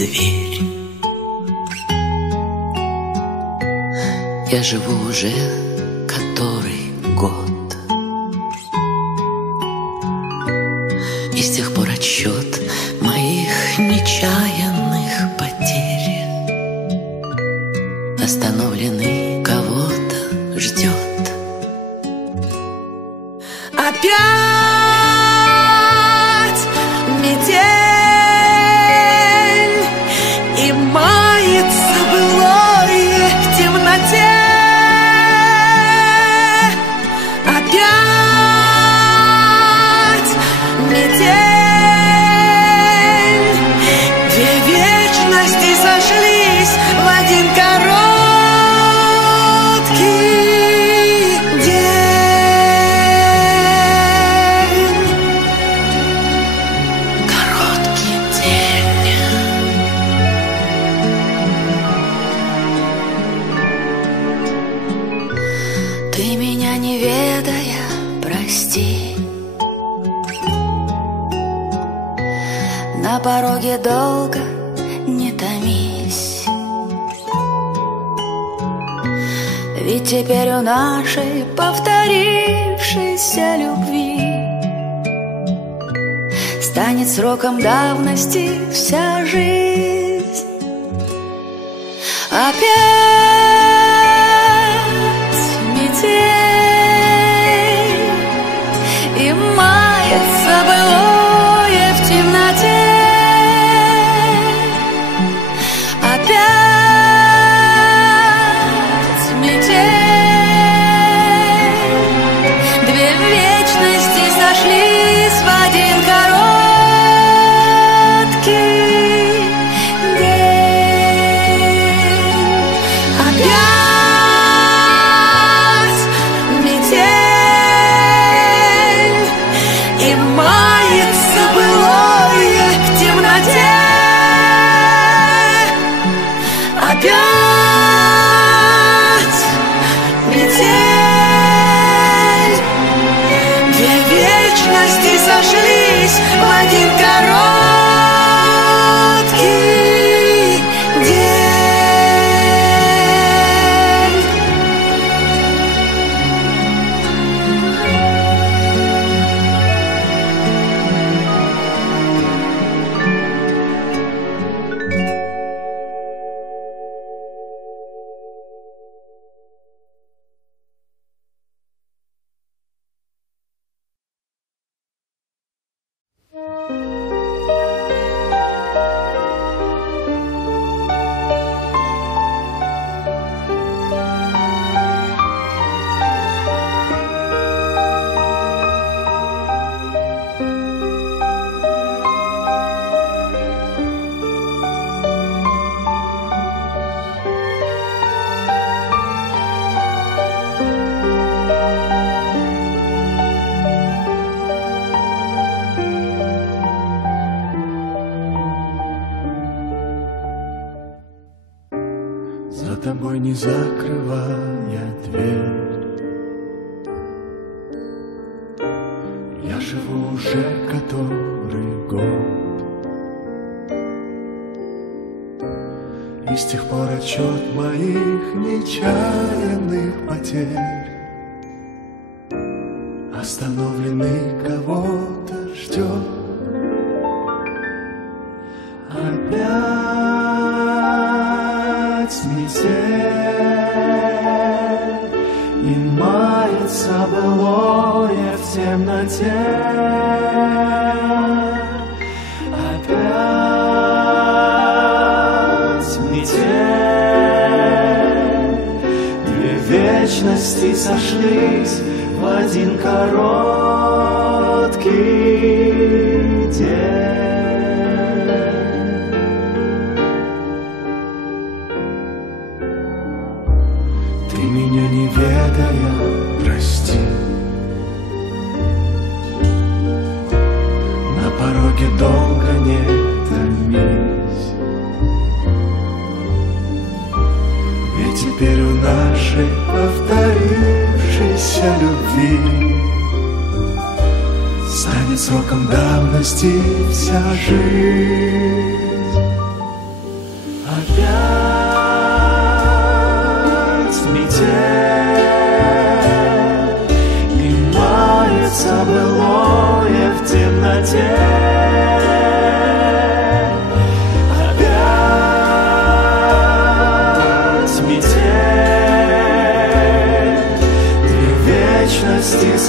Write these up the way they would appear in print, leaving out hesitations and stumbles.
дверь. Я живу уже который год, и с тех пор отсчет моих нечаянных потерь остановленный кого-то ждет. Опять метель, и мается былое в темноте. Опять метель, две вечности сошлись в один короткий день. Короткий день. Ты меня не ведая, прости. На пороге долго не томись, ведь теперь у нашей повторившейся любви станет сроком давности вся жизнь. Опять метель, и мается былое в темноте. Опять метель, две вечности сошлись в один короткий день. Опять метель, и мается былое в темноте. Опять метель, две вечности сошлись в один короткий день. За тобой не закрывая дверь, я живу уже который год, и с тех пор отчет моих нечаянных потерь остановленный кого-то ждет. Опять метель, и мается былое в темноте. Опять метель, две вечности сошлись в один короткий день. Ты меня не ведая, прости. На пороге долго не томись, ведь теперь у нашей повторившейся любви станет сроком давности вся жизнь.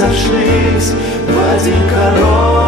сошлись в один короткий